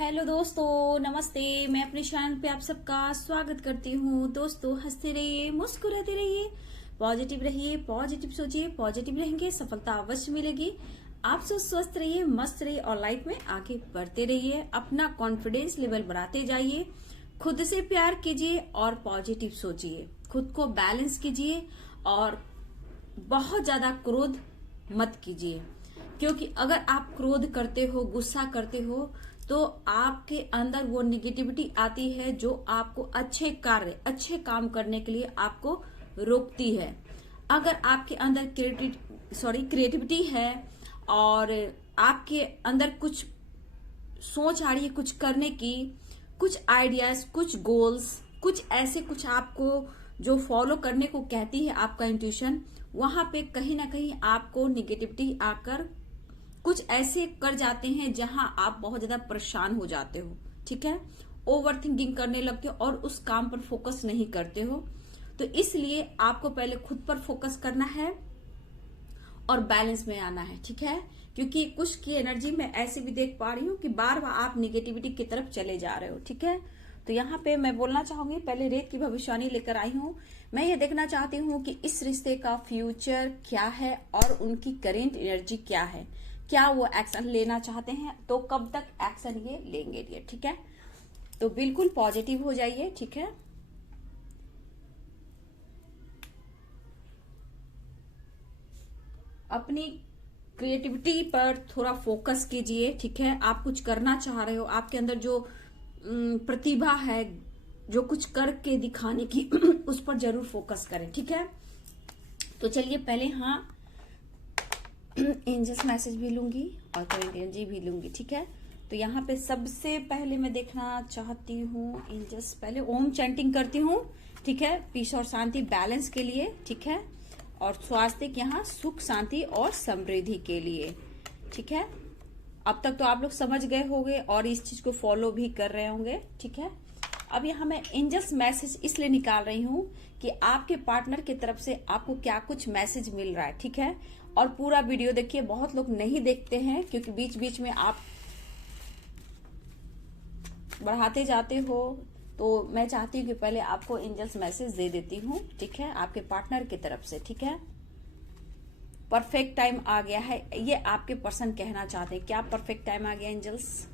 Hello दोस्तों, नमस्ते। मैं अपने चैनल पे आप सबका स्वागत करती हूँ। दोस्तों, हंसते रहिए, मुस्कुराते रहिए, पॉजिटिव रहिए, पॉजिटिव सोचिए, पॉजिटिव रहेंगे, सफलता अवश्य मिलेगी। आप सब स्वस्थ रहिए, मस्त रहिए और लाइफ में आगे बढ़ते रहिए। अपना कॉन्फिडेंस लेवल बढ़ाते जाइए, खुद से प्यार कीजिए और पॉजिटिव सोचिए। खुद को बैलेंस कीजिए और बहुत ज्यादा क्रोध मत कीजिए, क्योंकि अगर आप क्रोध करते हो, गुस्सा करते हो, तो आपके अंदर वो निगेटिविटी आती है जो आपको अच्छे कार्य, अच्छे काम करने के लिए आपको रोकती है। अगर आपके अंदर क्रिएटिविटी है और आपके अंदर कुछ सोच आ रही है कुछ करने की, कुछ आइडियाज, कुछ गोल्स, कुछ ऐसे कुछ आपको जो फॉलो करने को कहती है आपका इंट्यूशन, वहां पे कहीं ना कहीं आपको निगेटिविटी आकर कुछ ऐसे कर जाते हैं जहां आप बहुत ज्यादा परेशान हो जाते हो। ठीक है, ओवर थिंकिंग करने लगते हो और उस काम पर फोकस नहीं करते हो। तो इसलिए आपको पहले खुद पर फोकस करना है और बैलेंस में आना है। ठीक है, क्योंकि कुछ की एनर्जी मैं ऐसे भी देख पा रही हूँ कि बार बार आप निगेटिविटी की तरफ चले जा रहे हो। ठीक है, तो यहाँ पे मैं बोलना चाहूंगी, पहले रेत की भविष्यवाणी लेकर आई हूँ। मैं ये देखना चाहती हूँ कि इस रिश्ते का फ्यूचर क्या है और उनकी करेंट एनर्जी क्या है। क्या वो एक्शन लेना चाहते हैं, तो कब तक एक्शन ये लेंगे ये। ठीक है, तो बिल्कुल पॉजिटिव हो जाइए। ठीक है, अपनी क्रिएटिविटी पर थोड़ा फोकस कीजिए। ठीक है, आप कुछ करना चाह रहे हो, आपके अंदर जो प्रतिभा है, जो कुछ करके दिखाने की उस पर जरूर फोकस करें। ठीक है, तो चलिए पहले एंजल्स मैसेज भी लूंगी और करेंट एनर्जी भी लूंगी। ठीक है, तो यहाँ पे सबसे पहले मैं देखना चाहती हूँ एंजल्स, पहले ओम चैंटिंग करती हूँ। ठीक है, पीस और शांति, बैलेंस के लिए। ठीक है, और स्वास्थ्य यहाँ सुख, शांति और समृद्धि के लिए। ठीक है, अब तक तो आप लोग समझ गए होंगे और इस चीज को फॉलो भी कर रहे होंगे। ठीक है, अब यहाँ मैं एंजल्स मैसेज इसलिए निकाल रही हूँ कि आपके पार्टनर की तरफ से आपको क्या कुछ मैसेज मिल रहा है। ठीक है, और पूरा वीडियो देखिए। बहुत लोग नहीं देखते हैं क्योंकि बीच बीच में आप बढ़ाते जाते हो, तो मैं चाहती हूँ कि पहले आपको एंजल्स मैसेज दे देती हूँ। ठीक है, आपके पार्टनर की तरफ से। ठीक है, परफेक्ट टाइम आ गया है, ये आपके पर्सन कहना चाहते हैं। क्या परफेक्ट टाइम आ गया एंजल्स?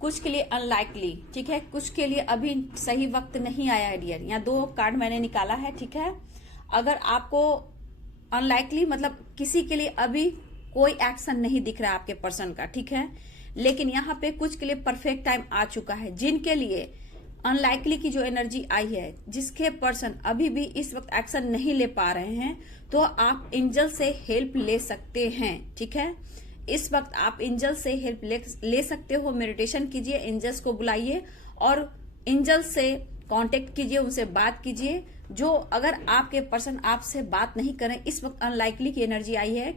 कुछ के लिए अनलाइकली। ठीक है, कुछ के लिए अभी सही वक्त नहीं आया है डियर। यहाँ 2 कार्ड मैंने निकाला है। ठीक है, अगर आपको अनलाइकली मतलब किसी के लिए अभी कोई एक्शन नहीं दिख रहा है आपके पर्सन का। ठीक है, लेकिन यहाँ पे कुछ के लिए परफेक्ट टाइम आ चुका है। जिनके लिए अनलाइकली की जो एनर्जी आई है, जिसके पर्सन अभी भी इस वक्त एक्शन नहीं ले पा रहे हैं, तो आप एंजल से हेल्प ले सकते हैं। ठीक है, इस वक्त आप एंजल से हेल्प ले सकते हो। मेडिटेशन कीजिए, एंजल्स को बुलाइए और एंजल से कांटेक्ट कीजिए, उनसे बात कीजिए। जो अगर आपके पर्सन आपसे बात नहीं करें, इस वक्त अनलाइकली की एनर्जी आई है,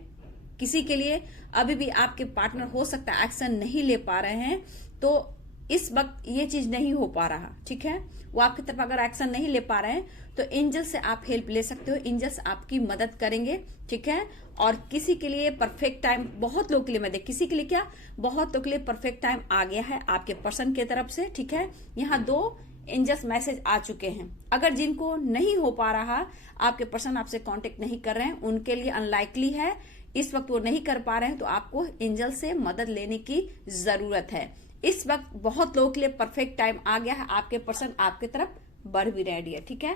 किसी के लिए अभी भी आपके पार्टनर हो सकता है एक्शन नहीं ले पा रहे हैं, तो इस वक्त ये चीज नहीं हो पा रहा। ठीक है, वो आपकी तरफ अगर एक्शन नहीं ले पा रहे हैं, तो एंजल से आप हेल्प ले सकते हो। एंजल्स आपकी मदद करेंगे। ठीक है, और किसी के लिए परफेक्ट टाइम, बहुत लोग के लिए, मैं देख किसी के लिए क्या, बहुत लोग के लिए परफेक्ट टाइम आ गया है आपके पर्सन की तरफ से। ठीक है, यहाँ 2 एंजल्स मैसेज आ चुके हैं। अगर जिनको नहीं हो पा रहा, आपके पर्सन आपसे कांटेक्ट नहीं कर रहे हैं, उनके लिए अनलाइकली है, इस वक्त वो नहीं कर पा रहे हैं, तो आपको एंजल से मदद लेने की जरूरत है। इस वक्त बहुत लोगों के लिए परफेक्ट टाइम आ गया है, आपके पर्सन आपके तरफ बढ़ भी रहे हैं। ठीक है,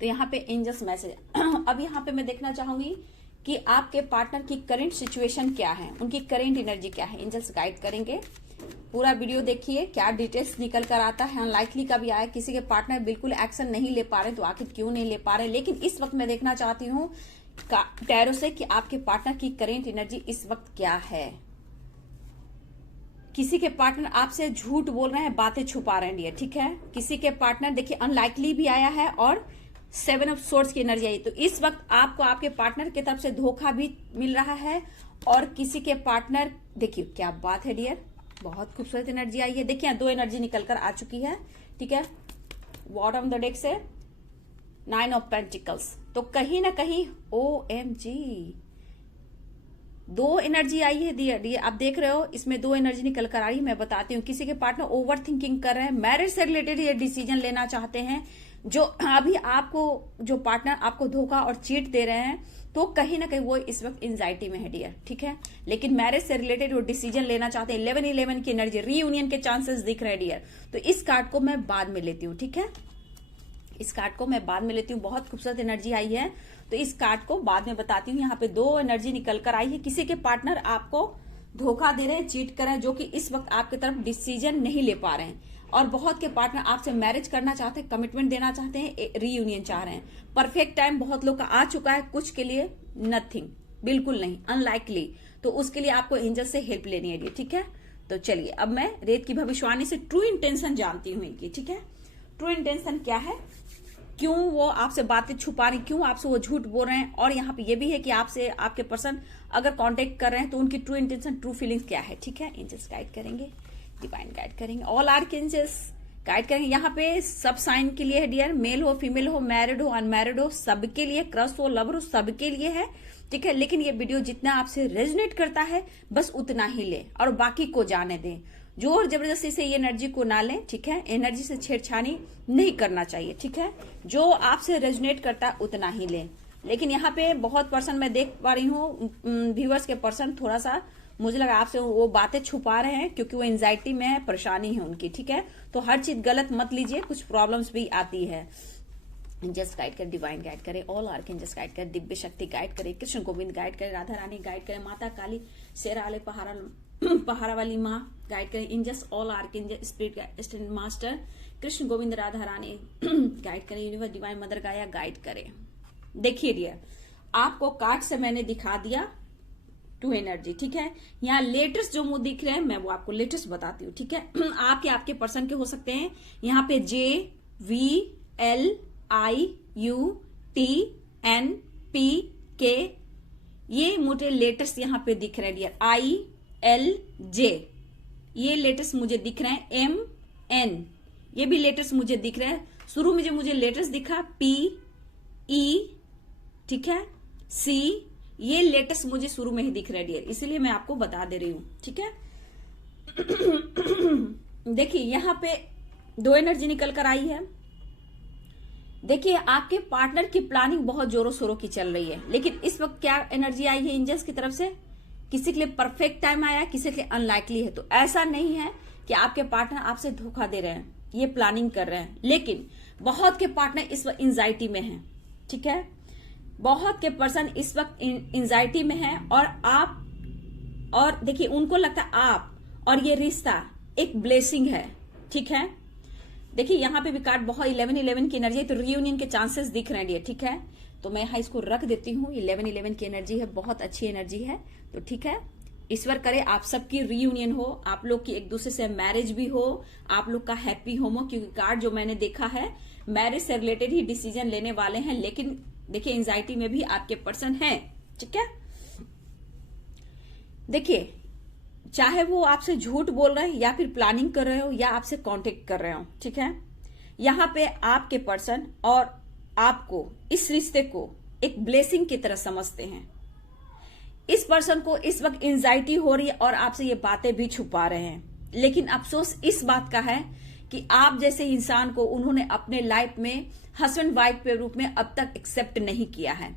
तो यहाँ पे एंजल्स मैसेज अब यहाँ पे मैं देखना चाहूंगी कि आपके पार्टनर की करंट सिचुएशन क्या है, उनकी करंट एनर्जी क्या है। एंजल्स गाइड करेंगे। पूरा वीडियो देखिए, क्या डिटेल्स निकल कर आता है। अनलाइकली का भी आया, किसी के पार्टनर बिल्कुल एक्शन नहीं ले पा रहे, तो आखिर क्यों नहीं ले पा रहे। लेकिन इस वक्त मैं देखना चाहती हूँ टैरो से कि आपके पार्टनर की करेंट एनर्जी इस वक्त क्या है। किसी के पार्टनर आपसे झूठ बोल रहे हैं, बातें छुपा रहे हैं डियर। ठीक है, किसी के पार्टनर, देखिए अनलाइकली भी आया है और 7 ऑफ सोर्ड्स की एनर्जी आई, तो इस वक्त आपको आपके पार्टनर की तरफ से धोखा भी मिल रहा है। और किसी के पार्टनर, देखिए क्या बात है डियर, बहुत खूबसूरत एनर्जी आई है। देखिए 2 एनर्जी निकल कर आ चुकी है। ठीक है, बॉटम द डेक से 9 ऑफ पेंटिकल्स, तो कहीं ना कहीं OMG दो एनर्जी आई है डियर, आप देख रहे हो इसमें दो एनर्जी निकल कर आ रही है। मैं बताती हूँ, किसी के पार्टनर ओवर थिंकिंग कर रहे हैं, मैरिज से रिलेटेड ये डिसीजन लेना चाहते हैं। जो अभी आपको जो पार्टनर आपको धोखा और चीट दे रहे हैं, तो कहीं ना कहीं वो इस वक्त एंजाइटी में है डियर, ठीक है। लेकिन मैरिज से रिलेटेड वो डिसीजन लेना चाहते हैं। 11-11 की एनर्जी, रीयूनियन के चांसेस दिख रहे हैं डियर। तो इस कार्ड को मैं बाद में लेती हूँ, ठीक है। इस कार्ड को मैं बाद में लेती हूँ, बहुत खूबसूरत एनर्जी आई है, तो इस कार्ड को बाद में बताती हूँ। यहाँ पे दो एनर्जी निकल कर आई है। किसी के पार्टनर आपको धोखा दे रहे हैं, चीट कर रहे हैं, जो कि इस वक्त आपकी तरफ डिसीजन नहीं ले पा रहे हैं। और बहुत के पार्टनर आपसे मैरिज करना चाहते हैं, कमिटमेंट देना चाहते हैं, रीयूनियन चाह रहे हैं। परफेक्ट टाइम बहुत लोग का आ चुका है, कुछ के लिए नथिंग, बिल्कुल नहीं, अनलाइकली। तो उसके लिए आपको एंजल से हेल्प लेनी है, ठीक है। तो चलिए अब मैं रेत की भविष्यवाणी से ट्रू इंटेंशन जानती हूँ इनकी, ठीक है। ट्रू इंटेंशन क्या है, क्यों वो आपसे बातें छुपा रही, क्यों आपसे वो झूठ बोल रहे हैं। और यहाँ पे ये भी है कि आपसे आपके पर्सन अगर कांटेक्ट कर रहे हैं तो उनकी ट्रू इंटेंशन, ट्रू फीलिंग्स क्या है, ठीक है। एंजल्स गाइड करेंगे, डिवाइन गाइड करेंगे, ऑल आर्कएंजल्स गाइड करेंगे। यहाँ पे सब साइन के लिए है डियर, मेल हो, फीमेल हो, मैरिड हो, अनमैरिड हो, सबके लिए, क्रश हो, लवर हो, सबके लिए है, ठीक है। लेकिन ये वीडियो जितना आपसे रेजोनेट करता है बस उतना ही ले और बाकी को जाने दें। जोर जबरदस्ती से ये एनर्जी को ना लें, ठीक है। एनर्जी से छेड़छाड़ी नहीं करना चाहिए, ठीक है। जो आपसे रेजोनेट करता है उतना ही लें। लेकिन यहाँ पे बहुत पर्सन मैं देख पा रही हूँ, व्यूअर्स के पर्सन थोड़ा सा मुझे लगा आपसे वो बातें छुपा रहे हैं, क्योंकि वो एंजाइटी में है, परेशानी है उनकी, ठीक है। तो हर चीज गलत मत लीजिए, कुछ प्रॉब्लम्स भी आती है। जस्ट गाइड कर, डिवाइन गाइड करे, ऑल आर्कएंजल्स गाइड करे, दिव्य शक्ति गाइड करे, कृष्ण गोविंद गाइड करे, राधा रानी गाइड करे, माता काली, शेरा वाले पहाड़ा वाली माँ गाइड करे, angels, all archangel, spirit assistant master, Krishna Govind, Radha Rani guide करे, universe divine mother Gaia guide करे। देखिए डियर, आपको कार्ड से मैंने दिखा दिया टू एनर्जी, ठीक है। यहाँ लेटेस्ट जो मुंह दिख रहे हैं मैं वो आपको लेटेस्ट बताती हूँ, ठीक है। आपके पर्सन के हो सकते हैं। यहाँ पे JVLIUTNPK, ये मुझे लेटेस्ट यहाँ पे दिख रहे हैं डियर। ILJ, ये लेटेस्ट मुझे दिख रहे हैं। MN, ये भी लेटेस्ट मुझे दिख रहे हैं। शुरू में जो मुझे लेटेस्ट दिखा PE, ठीक है, C, ये लेटेस्ट मुझे शुरू में ही दिख रहा है डियर, इसीलिए मैं आपको बता दे रही हूं, ठीक है। देखिए यहाँ पे दो एनर्जी निकल कर आई है। देखिए आपके पार्टनर की प्लानिंग बहुत जोरों शोरों की चल रही है, लेकिन इस वक्त क्या एनर्जी आई है एंजल्स की तरफ से, किसी के लिए परफेक्ट टाइम आया, किसी के लिए अनलाइकली है। तो ऐसा नहीं है कि आपके पार्टनर आपसे धोखा दे रहे हैं, ये प्लानिंग कर रहे हैं। लेकिन बहुत के पार्टनर इस वक्त एंजाइटी में हैं, ठीक है। बहुत के पर्सन इस वक्त एंजाइटी में है और देखिए उनको लगता है आप और ये रिश्ता एक ब्लेसिंग है, ठीक है। देखिए यहाँ पे भी कार्ड बहुत 11-11 की एनर्जी है, तो रियूनियन के चांसेस दिख रहे हैं, ठीक है। तो मैं यहाँ इसको रख देती हूँ। 11-11 की एनर्जी है, बहुत अच्छी एनर्जी है, तो ठीक है। ईश्वर करे आप सबकी रियूनियन हो, आप लोग की एक दूसरे से मैरिज भी हो, आप लोग का हैप्पी होम हो, क्योंकि कार्ड जो मैंने देखा है मैरिज से रिलेटेड ही डिसीजन लेने वाले हैं। लेकिन देखिए एंजाइटी में भी आपके पर्सन हैं, ठीक है। देखिए चाहे वो आपसे झूठ बोल रहे हैं या फिर प्लानिंग कर रहे हो या आपसे कांटेक्ट कर रहे हो, ठीक है। यहाँ पे आपके पर्सन और आपको इस रिश्ते को एक ब्लेसिंग की तरह समझते हैं। इस पर्सन को इस वक्त एंजाइटी हो रही है और आपसे ये बातें भी छुपा रहे हैं। लेकिन अफसोस इस बात का है कि आप जैसे इंसान को उन्होंने अपने लाइफ में हस्बैंड वाइफ के रूप में अब तक एक्सेप्ट नहीं किया है।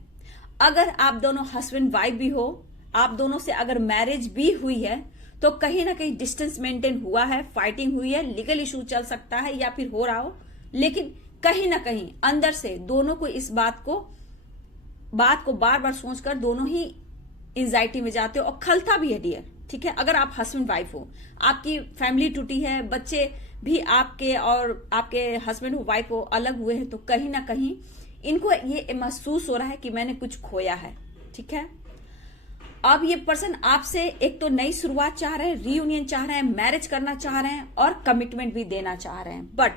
अगर आप दोनों हस्बैंड वाइफ भी हो, आप दोनों से अगर मैरिज भी हुई है, तो कहीं ना कहीं डिस्टेंस मेंटेन हुआ है, फाइटिंग हुई है, लीगल इशू चल सकता है या फिर हो रहा हो। लेकिन कहीं ना कहीं अंदर से दोनों को इस बात को बार बार सोचकर दोनों ही एंजाइटी में जाते हो और खलता भी है डियर, ठीक है। अगर आप हस्बैंड वाइफ हो, आपकी फैमिली टूटी है, बच्चे भी आपके और आपके हस्बैंड वाइफ हो अलग हुए हैं, तो कहीं ना कहीं इनको ये महसूस हो रहा है कि मैंने कुछ खोया है, ठीक है। अब ये पर्सन आपसे एक तो नई शुरुआत चाह रहे हैं, रीयूनियन चाह रहे हैं, मैरिज करना चाह रहे हैं और कमिटमेंट भी देना चाह रहे हैं। बट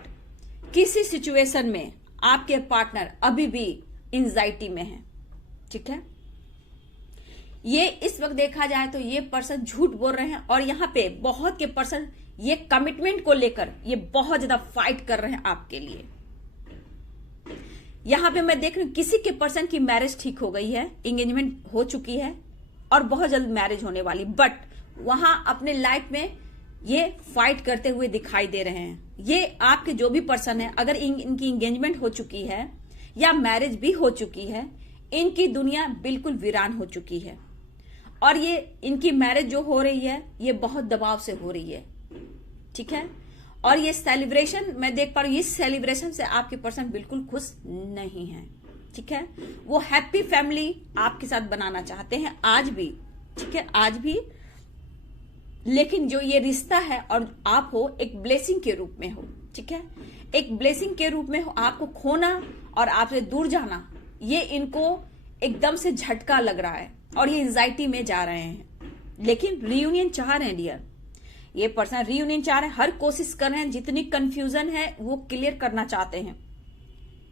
किसी सिचुएशन में आपके पार्टनर अभी भी एंजाइटी में है, ठीक है। ये इस वक्त देखा जाए तो ये पर्सन झूठ बोल रहे हैं और यहाँ पे बहुत के पर्सन ये कमिटमेंट को लेकर ये बहुत ज्यादा फाइट कर रहे हैं आपके लिए। यहां पे मैं देख रही हूं किसी के पर्सन की मैरिज ठीक हो गई है, एंगेजमेंट हो चुकी है, और बहुत जल्द मैरिज होने वाली, बट वहां अपने लाइफ में ये फाइट करते हुए दिखाई दे रहे हैं। ये आपके जो भी पर्सन है, अगर इनकी एंगेजमेंट हो चुकी है या मैरिज भी हो चुकी है, इनकी दुनिया बिल्कुल वीरान हो चुकी है। और ये इनकी मैरिज जो हो रही है ये बहुत दबाव से हो रही है, ठीक है। और ये सेलिब्रेशन मैं देख पा रही हूँ, इस सेलिब्रेशन से आपके पर्सन बिल्कुल खुश नहीं है, ठीक है। वो हैप्पी फैमिली आपके साथ बनाना चाहते हैं आज भी, ठीक है, आज भी। लेकिन जो ये रिश्ता है और आप हो एक ब्लेसिंग के रूप में हो, ठीक है, एक ब्लेसिंग के रूप में हो। आपको खोना और आपसे दूर जाना ये इनको एकदम से झटका लग रहा है और ये एंजाइटी में जा रहे हैं। लेकिन रियूनियन चाह रहे हैं डियर, ये पर्सन रियूनियन चाह रहे हैं, हर कोशिश कर रहे हैं, जितनी कंफ्यूजन है वो क्लियर करना चाहते हैं।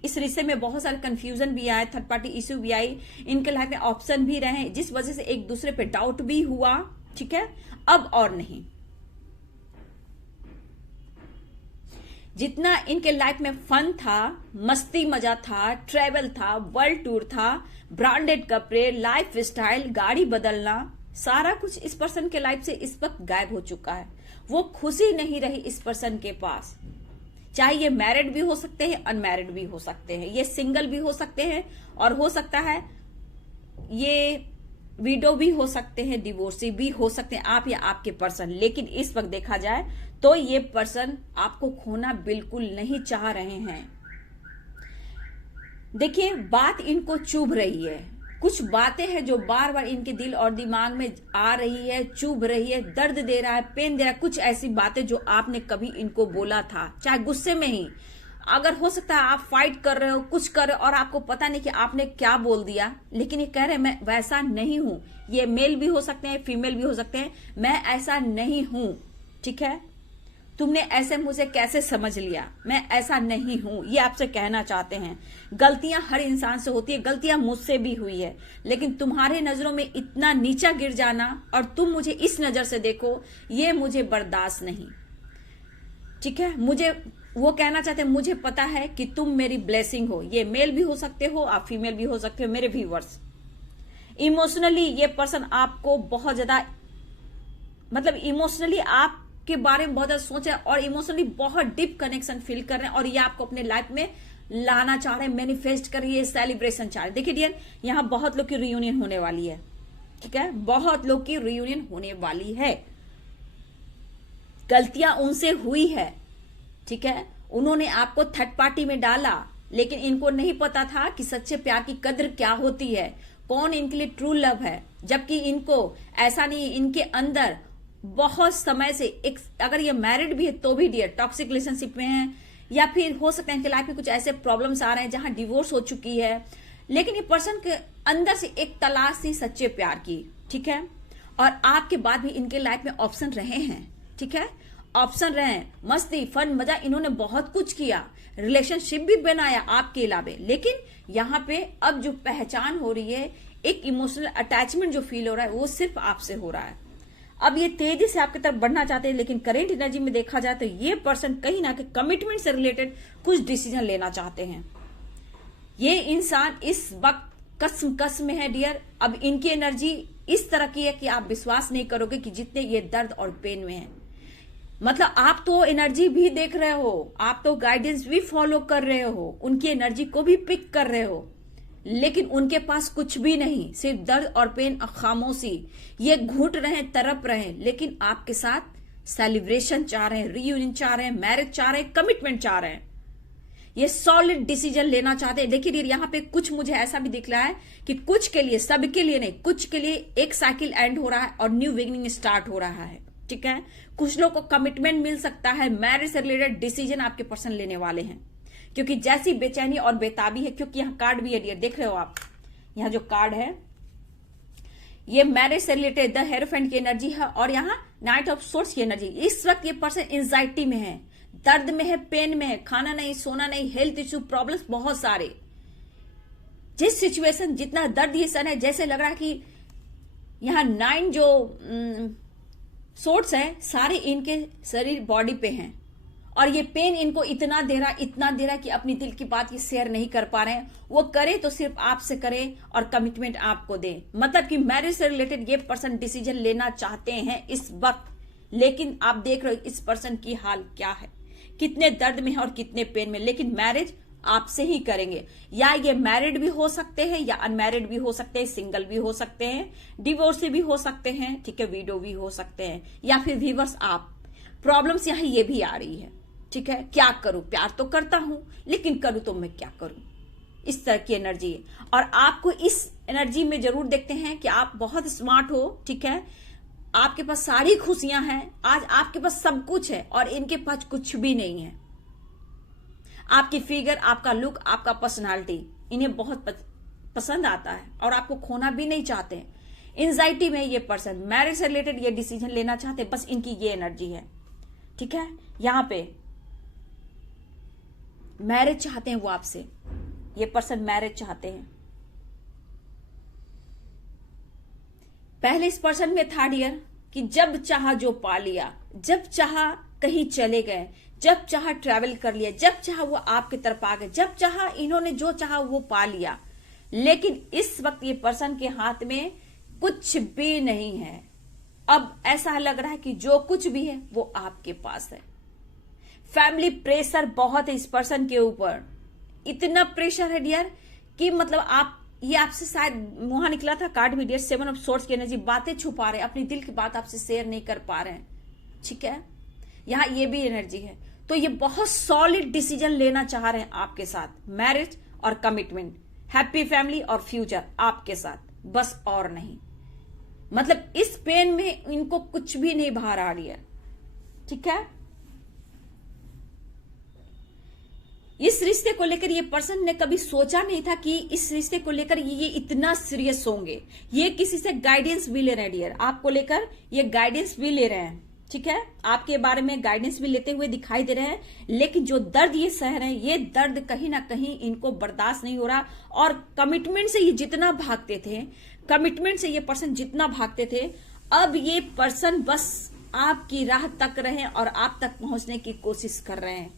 इस रिश्ते में बहुत सारे कंफ्यूजन भी आए, थर्ड पार्टी इश्यू भी आई, इनके लाइफ में ऑप्शन भी रहे, जिस वजह से एक दूसरे पे डाउट भी हुआ, ठीक है। अब और नहीं, जितना इनके लाइफ में फन था, मस्ती मजा था, ट्रेवल था, वर्ल्ड टूर था, ब्रांडेड कपड़े, लाइफ स्टाइल, गाड़ी बदलना, सारा कुछ इस पर्सन के लाइफ से इस वक्त गायब हो चुका है। वो खुशी नहीं रही इस पर्सन के पास। चाहे ये मैरिड भी हो सकते हैं, अनमैरिड भी हो सकते हैं, ये सिंगल भी हो सकते हैं, और हो सकता है ये विडो भी हो सकते हैं, डिवोर्सी भी हो सकते हैं, आप या आपके पर्सन। लेकिन इस वक्त देखा जाए तो ये पर्सन आपको खोना बिल्कुल नहीं चाह रहे हैं। देखिए, बात इनको चुभ रही है, कुछ बातें हैं जो बार बार इनके दिल और दिमाग में आ रही है, चुभ रही है, दर्द दे रहा है, पेन दे रहा है। कुछ ऐसी बातें जो आपने कभी इनको बोला था, चाहे गुस्से में ही, अगर हो सकता है आप फाइट कर रहे हो, कुछ कर रहे हो और आपको पता नहीं कि आपने क्या बोल दिया, लेकिन ये कह रहे हैं मैं वैसा नहीं हूं। ये मेल भी हो सकते हैं, फीमेल भी हो सकते हैं, मैं ऐसा नहीं हूं, ठीक है। तुमने ऐसे मुझे कैसे समझ लिया, मैं ऐसा नहीं हूं, ये आपसे कहना चाहते हैं। गलतियां हर इंसान से होती है, गलतियां मुझसे भी हुई है, लेकिन तुम्हारे नजरों में इतना नीचा गिर जाना और तुम मुझे इस नजर से देखो, ये मुझे बर्दाश्त नहीं, ठीक है। मुझे वो कहना चाहते हैं, मुझे पता है कि तुम मेरी ब्लेसिंग हो। ये मेल भी हो सकते हो, आप फीमेल भी हो सकते हो, मेरे व्यूअर्स। इमोशनली ये पर्सन आपको बहुत ज्यादा, मतलब इमोशनली आपके बारे में बहुत ज्यादा सोच है और इमोशनली बहुत डीप कनेक्शन फील कर रहे हैं, और ये आपको अपने लाइफ में लाना चाह रहे हैं, मैनिफेस्ट कर रही है, सेलिब्रेशन चाह रहे हैं। देखिए डियर, यहां बहुत लोग की रियूनियन होने वाली है, ठीक है, बहुत लोग की रियूनियन होने वाली है। गलतियां उनसे हुई है, ठीक है, उन्होंने आपको थर्ड पार्टी में डाला, लेकिन इनको नहीं पता था कि सच्चे प्यार की कद्र क्या होती है, कौन इनके लिए ट्रू लव है। जबकि इनको ऐसा नहीं, इनके अंदर बहुत समय से एक, अगर ये मैरिड भी है तो भी डियर टॉक्सिक रिलेशनशिप में है, या फिर हो सकता है इनके लाइफ में कुछ ऐसे प्रॉब्लम्स आ रहे हैं जहां डिवोर्स हो चुकी है, लेकिन ये पर्सन के अंदर से एक तलाश थी सच्चे प्यार की, ठीक है। और आपके बाद भी इनके लाइफ में ऑप्शन रहे हैं, ठीक है, ऑप्शन रहे, मस्ती, फन, मजा, इन्होंने बहुत कुछ किया, रिलेशनशिप भी बनाया आपके अलावे। लेकिन यहाँ पे अब जो पहचान हो रही है, एक इमोशनल अटैचमेंट जो फील हो रहा है, वो सिर्फ आपसे हो रहा है। अब ये तेजी से आपकी तरफ बढ़ना चाहते हैं, लेकिन करेंट एनर्जी में देखा जाए तो ये पर्सन कहीं ना कहीं कमिटमेंट से रिलेटेड कुछ डिसीजन लेना चाहते हैं। ये इंसान इस वक्त कसम में है डियर। अब इनकी एनर्जी इस तरह की है कि आप विश्वास नहीं करोगे कि जितने ये दर्द और पेन में है। मतलब आप तो एनर्जी भी देख रहे हो, आप तो गाइडेंस भी फॉलो कर रहे हो, उनकी एनर्जी को भी पिक कर रहे हो, लेकिन उनके पास कुछ भी नहीं, सिर्फ दर्द और पेन, खामोशी। ये घुट रहे हैं, तड़प रहे हैं, लेकिन आपके साथ सेलिब्रेशन चाह रहे हैं, रियूनियन चाह रहे हैं, मैरिज चाह रहे हैं, कमिटमेंट चाह रहे हैं। ये सॉलिड डिसीजन लेना चाहते हैं। देखिए यहाँ पे कुछ मुझे ऐसा भी दिख रहा है कि कुछ के लिए, सबके लिए नहीं, कुछ के लिए एक साइकिल एंड हो रहा है और न्यू बिगिनिंग स्टार्ट हो रहा है, ठीक है। कुछ लोग को कमिटमेंट मिल सकता है, मैरिज से रिलेटेड डिसीजन आपके पर्सन लेने वाले हैं, क्योंकि जैसी बेचैनी और बेताबी है, क्योंकि यहाँ कार्ड भी है डियर, देख रहे हो आप, यहाँ जो कार्ड है ये मैरिज से रिलेटेड द हेरोफेंट की एनर्जी है, और यहाँ नाइट ऑफ सोर्स की एनर्जी। इस वक्त ये पर्सन एंजाइटी में है, दर्द में है, पेन में है, खाना नहीं, सोना नहीं, हेल्थ इश्यू, प्रॉब्लम्स बहुत सारे। जिस सिचुएशन, जितना दर्द ये सन है, जैसे लग रहा है कि यहाँ 9 जो सोर्ट्स है सारे इनके शरीर बॉडी पे हैं, और ये पेन इनको इतना दे रहा कि अपनी दिल की बात ये शेयर नहीं कर पा रहे हैं। वो करे तो सिर्फ आपसे करे और कमिटमेंट आपको दे। मतलब कि मैरिज से रिलेटेड ये पर्सन डिसीजन लेना चाहते हैं इस वक्त, लेकिन आप देख रहे हो इस पर्सन की हाल क्या है, कितने दर्द में है और कितने पेन में। लेकिन मैरिज आपसे ही करेंगे। या ये मैरिड भी हो सकते हैं या अनमैरिड भी हो सकते हैं, सिंगल भी हो सकते हैं, डिवोर्सी भी हो सकते हैं, ठीक है, विडो भी हो सकते हैं, या फिर व्यूअर्स आप प्रॉब्लम्स यहां ये भी आ रही है, ठीक है। क्या करूं, प्यार तो करता हूं लेकिन करूं तो मैं क्या करूं, इस तरह की एनर्जी है। और आपको इस एनर्जी में जरूर देखते हैं कि आप बहुत स्मार्ट हो, ठीक है, आपके पास सारी खुशियां हैं, आज आपके पास सब कुछ है और इनके पास कुछ भी नहीं है। आपकी फिगर, आपका लुक, आपका पर्सनालिटी इन्हें बहुत पसंद आता है और आपको खोना भी नहीं चाहते। एंजाइटी में ये पर्सन मैरिज से रिलेटेड ये डिसीजन लेना चाहते, बस इनकी ये एनर्जी है, ठीक है। यहां पे मैरिज चाहते हैं वो आपसे, ये पर्सन मैरिज चाहते हैं। पहले इस पर्सन में था डियर कि जब चाहा जो पा लिया, जब चाहा कहीं चले गए, जब चाहा ट्रैवल कर लिया, जब चाहा वो आपकी तरफ आ गए, जब चाहा इन्होंने जो चाहा वो पा लिया। लेकिन इस वक्त ये पर्सन के हाथ में कुछ भी नहीं है। अब ऐसा लग रहा है कि जो कुछ भी है वो आपके पास है। फैमिली प्रेशर बहुत है इस पर्सन के ऊपर, इतना प्रेशर है डियर कि मतलब आप, ये आपसे शायद मुंह निकला था कार्ड भी डियर, 7 ऑफ सोर्ड्स की एनर्जी, बातें छुपा रहे हैं, अपनी दिल की बात आपसे शेयर नहीं कर पा रहे हैं, ठीक है। यहां ये भी एनर्जी है। तो ये बहुत सॉलिड डिसीजन लेना चाह रहे हैं आपके साथ, मैरिज और कमिटमेंट, हैप्पी फैमिली और फ्यूचर आपके साथ, बस और नहीं। मतलब इस पेन में इनको कुछ भी नहीं बाहर आ रही है, ठीक है। इस रिश्ते को लेकर ये पर्सन ने कभी सोचा नहीं था कि इस रिश्ते को लेकर ये इतना सीरियस होंगे। ये किसी से गाइडेंस भी ले रहे हैं डियर, आपको लेकर ये गाइडेंस भी ले रहे हैं, ठीक है, आपके बारे में गाइडेंस भी लेते हुए दिखाई दे रहे हैं। लेकिन जो दर्द ये सह रहे हैं, ये दर्द कहीं ना कहीं इनको बर्दाश्त नहीं हो रहा। और कमिटमेंट से ये जितना भागते थे, कमिटमेंट से ये पर्सन जितना भागते थे, अब ये पर्सन बस आपकी राह तक रहे हैं और आप तक पहुंचने की कोशिश कर रहे हैं।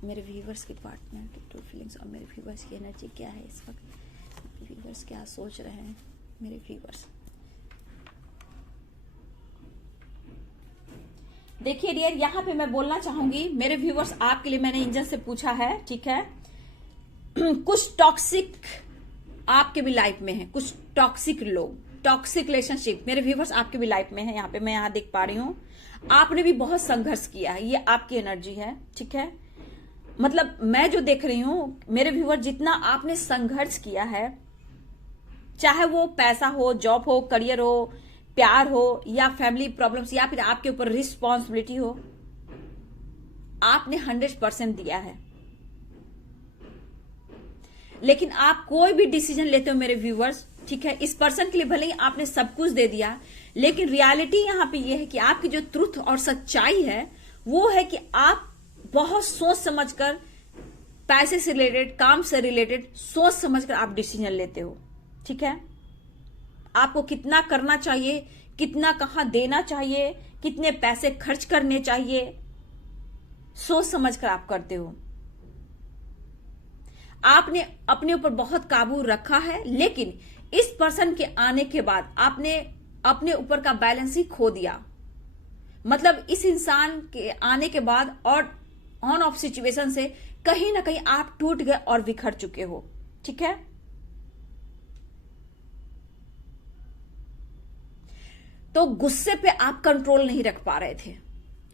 मेरे व्यूवर्स के पार्टनर के ट्रू फीलिंग्स और मेरे व्यूवर्स की एनर्जी क्या है इस वक्त, मेरे व्यूवर्स क्या सोच रहे हैं, मेरे व्यूवर्स देखिए डियर, यहां पे मैं बोलना चाहूंगी मेरे व्यूवर्स आपके लिए, मैंने इंजन से पूछा है, ठीक है। कुछ टॉक्सिक आपके भी लाइफ में है, कुछ टॉक्सिक लोग, टॉक्सिक रिलेशनशिप मेरे व्यूवर्स आपके भी लाइफ में है। यहाँ पे मैं यहाँ देख पा रही हूँ आपने भी बहुत संघर्ष किया है, ये आपकी एनर्जी है, ठीक है। मतलब मैं जो देख रही हूं मेरे व्यूवर, जितना आपने संघर्ष किया है, चाहे वो पैसा हो, जॉब हो, करियर हो, प्यार हो या फैमिली प्रॉब्लम्स या फिर आपके ऊपर रिस्पॉन्सिबिलिटी हो, आपने 100% दिया है। लेकिन आप कोई भी डिसीजन लेते हो मेरे व्यूवर्स, ठीक है, इस पर्सन के लिए भले ही आपने सब कुछ दे दिया, लेकिन रियलिटी यहां पे ये है कि आपकी जो ट्रुथ और सच्चाई है वो है कि आप बहुत सोच समझकर, पैसे से रिलेटेड, काम से रिलेटेड सोच समझकर आप डिसीजन लेते हो, ठीक है। आपको कितना करना चाहिए, कितना कहां देना चाहिए, कितने पैसे खर्च करने चाहिए, सोच समझकर आप करते हो। आपने अपने ऊपर बहुत काबू रखा है, लेकिन इस पर्सन के आने के बाद आपने अपने ऊपर का बैलेंस ही खो दिया। मतलब इस इंसान के आने के बाद और ऑन ऑफ सिचुएशन से कहीं ना कहीं आप टूट गए और बिखर चुके हो, ठीक है। तो गुस्से पे आप कंट्रोल नहीं रख पा रहे थे,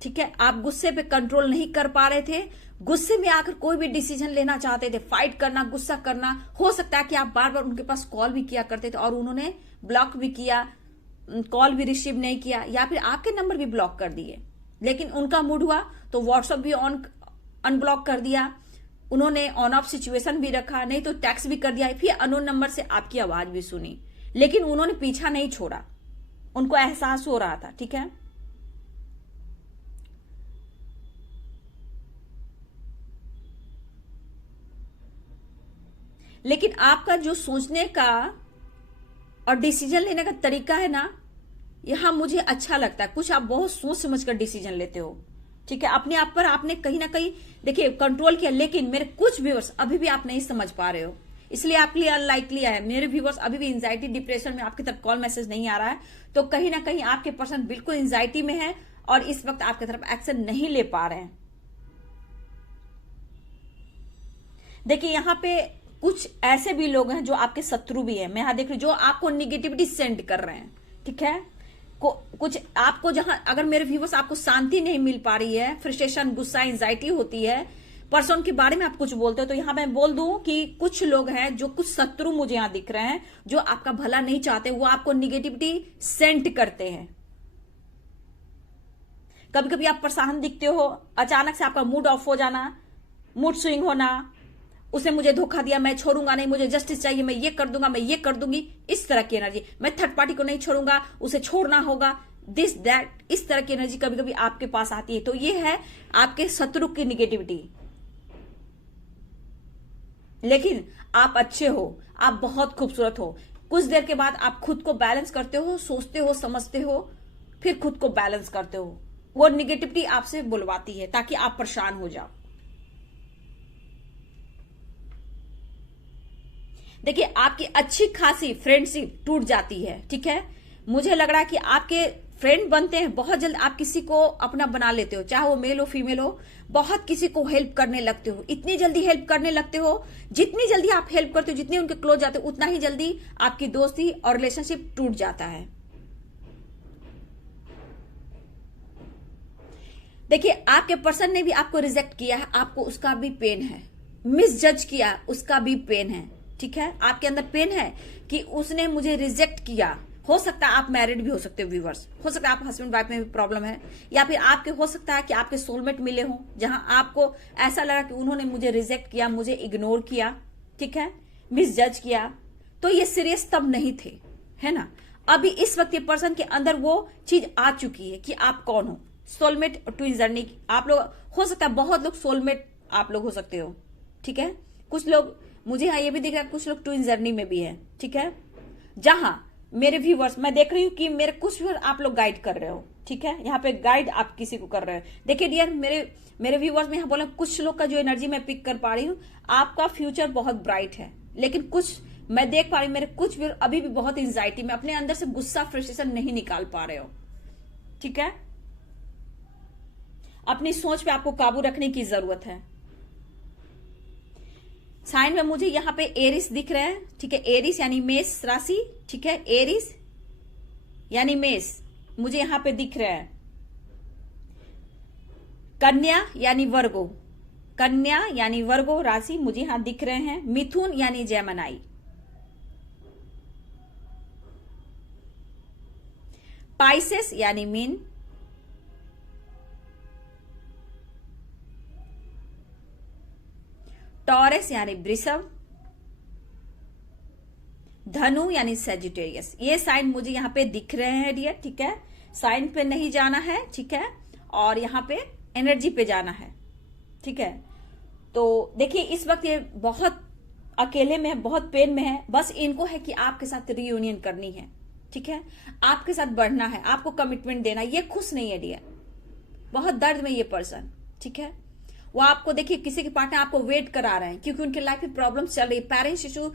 ठीक है, आप गुस्से पे कंट्रोल नहीं कर पा रहे थे। गुस्से में आकर कोई भी डिसीजन लेना चाहते थे, फाइट करना, गुस्सा करना। हो सकता है कि आप बार बार उनके पास कॉल भी किया करते थे और उन्होंने ब्लॉक भी किया, कॉल भी रिसीव नहीं किया या फिर आपके नंबर भी ब्लॉक कर दिए। लेकिन उनका मूड हुआ तो व्हाट्सएप भी अनब्लॉक कर दिया, उन्होंने ऑन ऑफ सिचुएशन भी रखा, नहीं तो टैक्स भी कर दिया, फिर अननोन नंबर से आपकी आवाज भी सुनी, लेकिन उन्होंने पीछा नहीं छोड़ा, उनको एहसास हो रहा था, ठीक है। लेकिन आपका जो सोचने का और डिसीजन लेने का तरीका है ना, यहां मुझे अच्छा लगता है। कुछ आप बहुत सोच समझ कर डिसीजन लेते हो, ठीक है। अपने आप पर आपने कहीं ना कहीं देखिए कंट्रोल किया, लेकिन मेरे कुछ व्यूअर्स अभी भी आप नहीं समझ पा रहे हो, इसलिए आपके लिए अनलाइकली है। मेरे व्यूअर्स अभी भी एंजाइटी डिप्रेशन में, आपकी तरफ कॉल मैसेज नहीं आ रहा है, तो कहीं ना कहीं आपके पर्सन बिल्कुल एंजाइटी में है और इस वक्त आपकी तरफ एक्शन नहीं ले पा रहे हैं। देखिए यहां पे कुछ ऐसे भी लोग हैं जो आपके शत्रु भी हैं, मैं यहां देख रही हूं, जो आपको निगेटिविटी सेंड कर रहे हैं, ठीक है। कुछ आपको जहां, अगर मेरे व्यूअर्स आपको शांति नहीं मिल पा रही है, फ्रस्ट्रेशन, गुस्सा, एंजाइटी होती है, पर्सन के बारे में आप कुछ बोलते हो, तो यहां मैं बोल दूं कि कुछ लोग हैं जो कुछ शत्रु मुझे यहां दिख रहे हैं, जो आपका भला नहीं चाहते, वो आपको निगेटिविटी सेंड करते हैं। कभी कभी आप परेशान दिखते हो, अचानक से आपका मूड ऑफ हो जाना, मूड स्विंग होना, उसने मुझे धोखा दिया, मैं छोड़ूंगा नहीं, मुझे जस्टिस चाहिए, मैं ये कर दूंगा, मैं ये कर दूंगी, इस तरह की एनर्जी, मैं थर्ड पार्टी को नहीं छोड़ूंगा, उसे छोड़ना होगा, दिस दैट, इस तरह की एनर्जी कभी कभी आपके पास आती है। तो ये है आपके शत्रु की निगेटिविटी। लेकिन आप अच्छे हो, आप बहुत खूबसूरत हो, कुछ देर के बाद आप खुद को बैलेंस करते हो, सोचते हो, समझते हो, फिर खुद को बैलेंस करते हो। वो निगेटिविटी आपसे बुलवाती है ताकि आप परेशान हो जाओ। देखिए आपकी अच्छी खासी फ्रेंडशिप टूट जाती है, ठीक है। मुझे लग रहा है कि आपके फ्रेंड बनते हैं, बहुत जल्द आप किसी को अपना बना लेते हो, चाहे वो मेल हो फीमेल हो, बहुत किसी को हेल्प करने लगते हो, इतनी जल्दी हेल्प करने लगते हो, जितनी जल्दी आप हेल्प करते हो, जितनी उनके क्लोज जाते हो, उतना ही जल्दी आपकी दोस्ती और रिलेशनशिप टूट जाता है। देखिए आपके पर्सन ने भी आपको रिजेक्ट किया है, आपको उसका भी पेन है, मिसजज किया उसका भी पेन है, ठीक है। आपके अंदर पेन है कि उसने मुझे रिजेक्ट किया। हो सकता है आप मैरिड भी हो सकते हो व्यूवर्स, हो सकता है आप हस्बैंड वाइफ में भी प्रॉब्लम है, या फिर आपके हो सकता है कि आपके सोलमेट मिले हो, जहां आपको ऐसा लगा कि उन्होंने मुझे रिजेक्ट किया, मुझे इग्नोर किया, ठीक है, मिसजज किया, तो ये सीरियस तब नहीं थे, है ना। अभी इस वक्त ये पर्सन के अंदर वो चीज आ चुकी है कि आप कौन हो। सोलमेट ट्विन जर्नी, आप लोग हो सकता है, बहुत लोग सोलमेट आप लोग हो सकते हो, ठीक है। कुछ लोग, मुझे यहाँ ये भी दिख रहा है कुछ लोग ट्विन जर्नी में भी है, ठीक है। जहां मेरे व्यूवर्स, मैं देख रही हूं कि मेरे कुछ व्यूअर आप लोग गाइड कर रहे हो, ठीक है। यहाँ पे गाइड आप किसी को कर रहे हो। देखिए डियर, मेरे व्यूवर्स में यहाँ बोला, कुछ लोग का जो एनर्जी मैं पिक कर पा रही हूँ, आपका फ्यूचर बहुत ब्राइट है, लेकिन कुछ मैं देख पा रही हूँ मेरे कुछ व्यूअर अभी भी बहुत एंजाइटी में, अपने अंदर से गुस्सा, फ्रस्ट्रेशन नहीं निकाल पा रहे हो, ठीक है। अपनी सोच पे आपको काबू रखने की जरूरत है। साइन में मुझे यहां पे एरिस दिख रहे हैं, ठीक है। एरिस यानी मेष राशि, ठीक है। एरिस यानी मेष मुझे यहां पे दिख रहे हैं। कन्या यानी वर्गो, कन्या यानी वर्गो राशि मुझे यहां दिख रहे हैं। मिथुन यानी जेमिनी, पाइसेस यानी मीन, टॉरस यानी वृषभ, धनु यानी सेजिटेरियस। ये साइन मुझे यहाँ पे दिख रहे हैं डियर, ठीक है। साइन पे नहीं जाना है, ठीक है, और यहाँ पे एनर्जी पे जाना है, ठीक है। तो देखिए इस वक्त ये बहुत अकेले में है, बहुत पेन में है, बस इनको है कि आपके साथ रीयूनियन करनी है, ठीक है। आपके साथ बढ़ना है, आपको कमिटमेंट देना। ये खुश नहीं है डियर, बहुत दर्द में ये पर्सन, ठीक है। वो आपको देखिए किसी के पार्टनर आपको वेट करा रहे हैं, क्योंकि उनके लाइफ में प्रॉब्लम चल रही है, पेरेंट्स इशू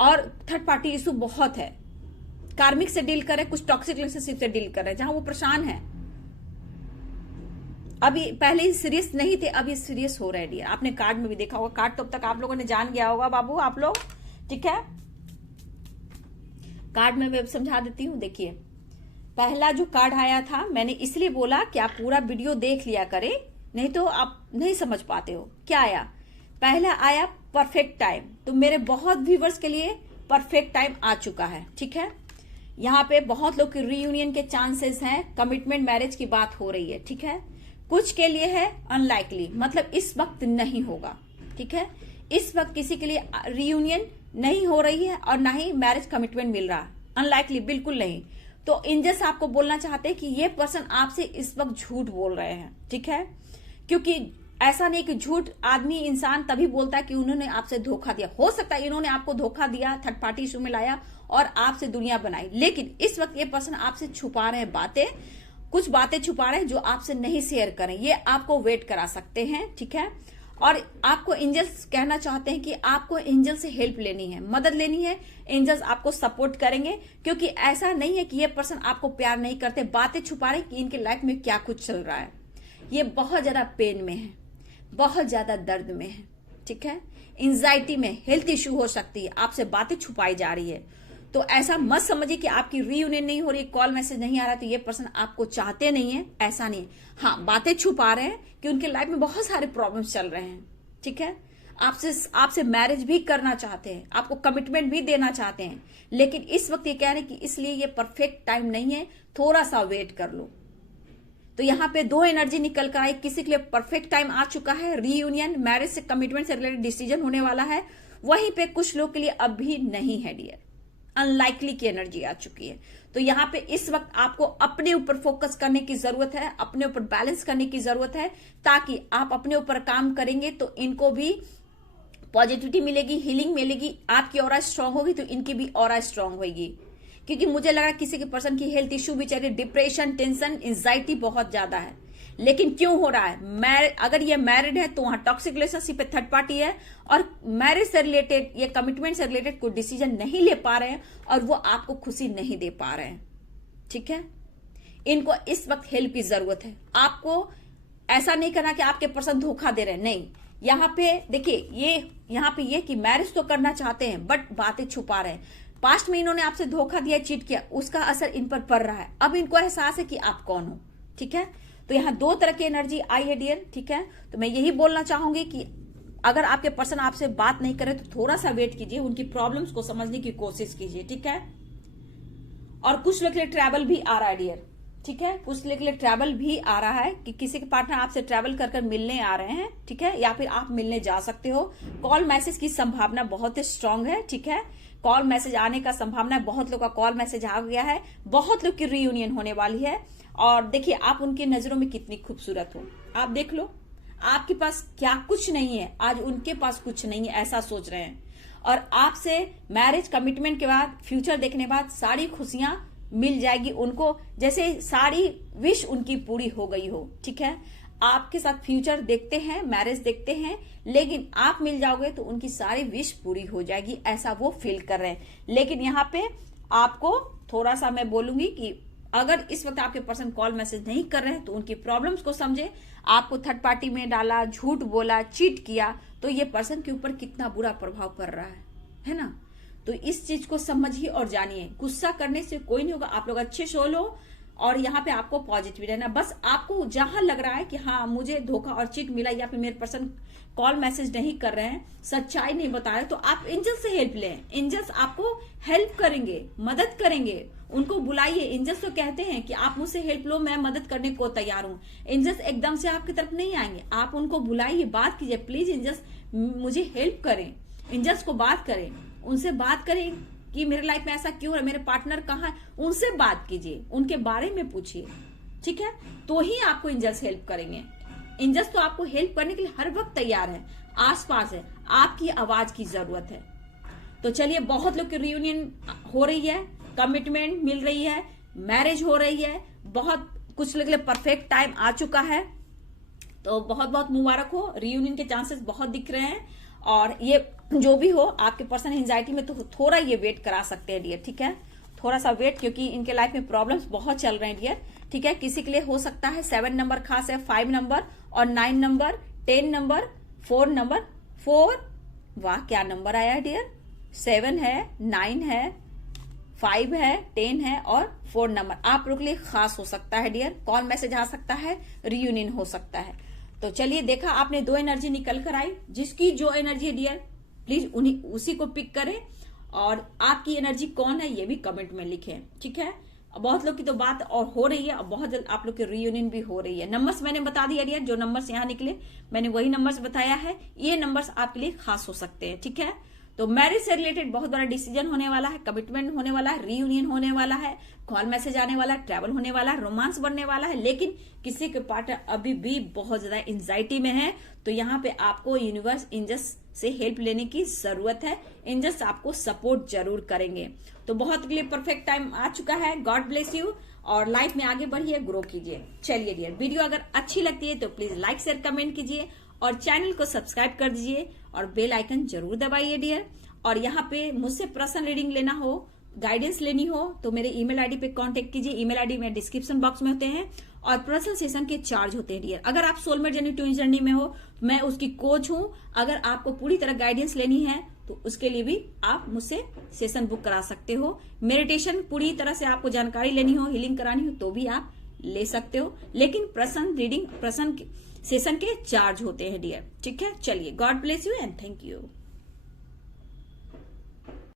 और थर्ड पार्टी इशू बहुत है। कार्मिक से डील कर रहे हैं, कुछ टॉक्सिक रिलेशनशिप से डील कर रहे हैं, जहां वो परेशान है। अभी पहले ही सीरियस नहीं थे, अब ये सीरियस हो रहे हैं डियर। आपने कार्ड में भी देखा होगा, कार्ड तो अब तक आप लोगों ने जान गया होगा बाबू, आप लोग, ठीक है। कार्ड में मैं समझा देती हूँ। देखिए पहला जो कार्ड आया था, मैंने इसलिए बोला कि आप पूरा वीडियो देख लिया करें, नहीं तो आप नहीं समझ पाते हो। क्या आया? पहला आया परफेक्ट टाइम। तो मेरे बहुत व्यूवर्स के लिए परफेक्ट टाइम आ चुका है, ठीक है। यहाँ पे बहुत लोग के रीयूनियन के चांसेस हैं, कमिटमेंट मैरिज की बात हो रही है, ठीक है। कुछ के लिए है अनलाइकली, मतलब इस वक्त नहीं होगा, ठीक है। इस वक्त किसी के लिए रीयूनियन नहीं हो रही है और ना ही मैरिज कमिटमेंट मिल रहा, अनलाइकली, बिल्कुल नहीं। तो एंजल्स आपको बोलना चाहते हैं कि ये पर्सन आपसे इस वक्त झूठ बोल रहे हैं, ठीक है, क्योंकि ऐसा नहीं कि झूठ आदमी इंसान तभी बोलता है कि उन्होंने आपसे धोखा दिया। हो सकता है इन्होंने आपको धोखा दिया, थर्ड पार्टी इशू में लाया और आपसे दुनिया बनाई, लेकिन इस वक्त ये पर्सन आपसे छुपा रहे हैं बातें, कुछ बातें छुपा रहे हैं जो आपसे नहीं शेयर करें। ये आपको वेट करा सकते हैं, ठीक है। और आपको एंजल्स कहना चाहते हैं कि आपको एंजल से हेल्प लेनी है, मदद लेनी है। एंजल्स आपको सपोर्ट करेंगे, क्योंकि ऐसा नहीं है कि ये पर्सन आपको प्यार नहीं करते, बातें छुपा रहे कि इनके लाइफ में क्या कुछ चल रहा है। ये बहुत ज्यादा पेन में है, बहुत ज्यादा दर्द में है, ठीक है। एंजाइटी में, हेल्थ इश्यू हो सकती है, आपसे बातें छुपाई जा रही है। तो ऐसा मत समझिए कि आपकी रीयूनियन नहीं हो रही, कॉल मैसेज नहीं आ रहा तो ये पर्सन आपको चाहते नहीं है, ऐसा नहीं है। हाँ, बातें छुपा रहे हैं कि उनके लाइफ में बहुत सारे प्रॉब्लम्स चल रहे हैं, ठीक है। आपसे मैरिज भी करना चाहते हैं, आपको कमिटमेंट भी देना चाहते हैं, लेकिन इस वक्त ये कह रहे हैं कि इसलिए ये परफेक्ट टाइम नहीं है, थोड़ा सा वेट कर लो। तो यहाँ पे दो एनर्जी निकल कर आई। किसी के लिए परफेक्ट टाइम आ चुका है, रीयूनियन, मैरिज से, कमिटमेंट से रिलेटेड डिसीजन होने वाला है। वहीं पे कुछ लोग के लिए अभी नहीं है डियर, अनलाइकली की एनर्जी आ चुकी है। तो यहाँ पे इस वक्त आपको अपने ऊपर फोकस करने की जरूरत है, अपने ऊपर बैलेंस करने की जरूरत है, ताकि आप अपने ऊपर काम करेंगे तो इनको भी पॉजिटिविटी मिलेगी, हीलिंग मिलेगी। आपकी ऑरा स्ट्रांग होगी तो इनकी भी ऑरा स्ट्रांग होगी। क्योंकि मुझे लगा किसी के पर्सन की हेल्थ इश्यू भी चल रही, डिप्रेशन, टेंशन, एंजाइटी बहुत ज्यादा है। लेकिन क्यों हो रहा है? अगर ये मैरिड है तो वहां टॉक्सिक रिलेशनशिप पे थर्ड पार्टी है, और मैरिज से रिलेटेड या कमिटमेंट से रिलेटेड कोई डिसीजन नहीं ले पा रहे हैं और वो आपको खुशी नहीं दे पा रहे हैं, ठीक है। इनको इस वक्त हेल्प की जरूरत है। आपको ऐसा नहीं करना कि आपके पर्सन धोखा दे रहे हैं, नहीं। यहाँ पे देखिए, यहाँ पे ये कि मैरिज तो करना चाहते हैं बट बातें छुपा रहे हैं। पास्ट में इन्होंने आपसे धोखा दिया, चीट किया, उसका असर इन पर पड़ रहा है। अब इनको एहसास है कि आप कौन हो, ठीक है। तो यहाँ दो तरह की एनर्जी आई है डियर, ठीक है। तो मैं यही बोलना चाहूंगी कि अगर आपके पर्सन आपसे बात नहीं करे तो थोड़ा सा वेट कीजिए, उनकी प्रॉब्लम्स को समझने की कोशिश कीजिए, ठीक है। और कुछ लोग के लिए ट्रैवल भी आ रहा है डियर, ठीक है। कुछ लोग के लिए ट्रैवल भी आ रहा है कि किसी के पार्टनर आपसे ट्रैवल कर मिलने आ रहे हैं, ठीक है, या फिर आप मिलने जा सकते हो। कॉल मैसेज की संभावना बहुत ही स्ट्रांग है, ठीक है। कॉल मैसेज आने का संभावना है, बहुत लोग का कॉल मैसेज आ गया है, बहुत लोग की रीयूनियन होने वाली है। और देखिए आप उनकी नजरों में कितनी खूबसूरत हो, आप देख लो। आपके पास क्या कुछ नहीं है, आज उनके पास कुछ नहीं है, ऐसा सोच रहे हैं। और आपसे मैरिज कमिटमेंट के बाद, फ्यूचर देखने के बाद सारी खुशियां मिल जाएगी उनको, जैसे सारी विश उनकी पूरी हो गई हो, ठीक है। आपके साथ फ्यूचर देखते हैं, मैरिज देखते हैं, लेकिन आप मिल जाओगे तो उनकी सारी विश पूरी हो जाएगी, ऐसा वो फील कर रहे हैं। लेकिन यहाँ पे आपको थोड़ा सा मैं बोलूंगी कि अगर इस वक्त आपके पर्सन कॉल मैसेज नहीं कर रहे हैं तो उनकी प्रॉब्लम्स को समझे। आपको थर्ड पार्टी में डाला, झूठ बोला, चीट किया, तो ये पर्सन के ऊपर कितना बुरा प्रभाव पड़ रहा है ना। तो इस चीज को समझिए और जानिए। गुस्सा करने से कोई नहीं होगा, आप लोग अच्छे से लो और यहाँ पे आपको पॉजिटिव रहना। बस आपको जहां लग रहा है कि हाँ मुझे धोखा और चीट मिला, या फिर मेरे पर्सन कॉल मैसेज नहीं कर रहे हैं, सच्चाई नहीं बता रहे, तो आप एंजल्स से हेल्प लें। एंजल्स आपको हेल्प करेंगे, मदद करेंगे। उनको बुलाइए। एंजल्स तो कहते हैं कि आप मुझसे हेल्प लो, मैं मदद करने को तैयार हूँ। एंजल्स एकदम से आपकी तरफ नहीं आएंगे, आप उनको बुलाइए, बात कीजिए, प्लीज एंजल्स मुझे हेल्प करें। एंजल्स को बात करें, उनसे बात करें कि मेरे लाइफ में ऐसा क्यों है, मेरे पार्टनर कहाँ है, उनसे बात कीजिए, उनके बारे में पूछिए, ठीक है। तो ही आपको एंजल्स हेल्प करेंगे। एंजल्स तो आपको हेल्प करने के लिए हर वक्त तैयार है, आसपास है, आपकी आवाज की जरूरत है। तो चलिए, बहुत लोग की रियूनियन हो रही है, कमिटमेंट मिल रही है, मैरिज हो रही है, बहुत कुछ लोग के लिए परफेक्ट टाइम आ चुका है। तो बहुत बहुत मुबारक हो, रियूनियन के चांसेस बहुत दिख रहे हैं। और ये जो भी हो, आपके पर्सन एंजाइटी में तो थोड़ा ये वेट करा सकते हैं डियर, ठीक है। थोड़ा सा वेट, क्योंकि इनके लाइफ में प्रॉब्लम्स बहुत चल रहे हैं डियर, ठीक है। किसी के लिए हो सकता है 7 नंबर खास है, 5 नंबर और 9 नंबर, 10 नंबर, 4 नंबर, 4, वाह क्या नंबर आया डियर, 7 है, 9 है, 5 है, 10 है और 4 नंबर आप लोग के लिए खास हो सकता है डियर। कॉल मैसेज आ सकता है, रियूनियन हो सकता है। तो चलिए, देखा आपने, 2 एनर्जी निकल कर आई। जिसकी जो एनर्जी है डियर, प्लीज उसी को पिक करें। और आपकी एनर्जी कौन है ये भी कमेंट में लिखें, ठीक है। बहुत लोग की तो बात और हो रही है, और बहुत जल्द आप लोग की रियूनियन भी हो रही है। नंबर्स मैंने बता दिया डियर, जो नंबर्स यहाँ निकले मैंने वही नंबर्स बताया है। ये नंबर्स आपके लिए खास हो सकते हैं, ठीक है। तो मैरिज से रिलेटेड बहुत बड़ा डिसीजन होने वाला है, कमिटमेंट होने वाला है, रीयूनियन होने वाला है, कॉल मैसेज आने वाला है, ट्रैवल होने वाला है, रोमांस बढ़ने वाला है। लेकिन किसी के पार्टनर अभी भी बहुत ज्यादा एंजाइटी में है, तो यहाँ पे आपको यूनिवर्स एंजल्स से हेल्प लेने की जरूरत है। एंजल्स आपको सपोर्ट जरूर करेंगे। तो बहुत लिए परफेक्ट टाइम आ चुका है। गॉड ब्लेस यू और लाइफ में आगे बढ़िए, ग्रो कीजिए। चलिए डियर, वीडियो अगर अच्छी लगती है तो प्लीज लाइक शेयर कमेंट कीजिए और चैनल को सब्सक्राइब कर दीजिए और बेल आइकन जरूर दबाइए डियर। और यहाँ पे मुझसे पर्सनल रीडिंग लेना हो, गाइडेंस लेनी हो तो मेरे ईमेल आईडी पे कांटेक्ट कीजिए। ईमेल आईडी में डिस्क्रिप्शन बॉक्स में होते हैं और पर्सनल सेशन के चार्ज होते हैं डियर। अगर आप सोलमेट जर्नी ट्विन जर्नी में हो, मैं उसकी कोच हूं। अगर आपको पूरी तरह गाइडेंस लेनी है तो उसके लिए भी आप मुझसे सेशन बुक करा सकते हो। मेडिटेशन पूरी तरह से आपको जानकारी लेनी हो, हीलिंग करानी हो तो भी आप ले सकते हो। लेकिन पर्सनल रीडिंग, पर्सनल सेशन के चार्ज होते हैं डियर। ठीक है, चलिए, God bless you and thank you.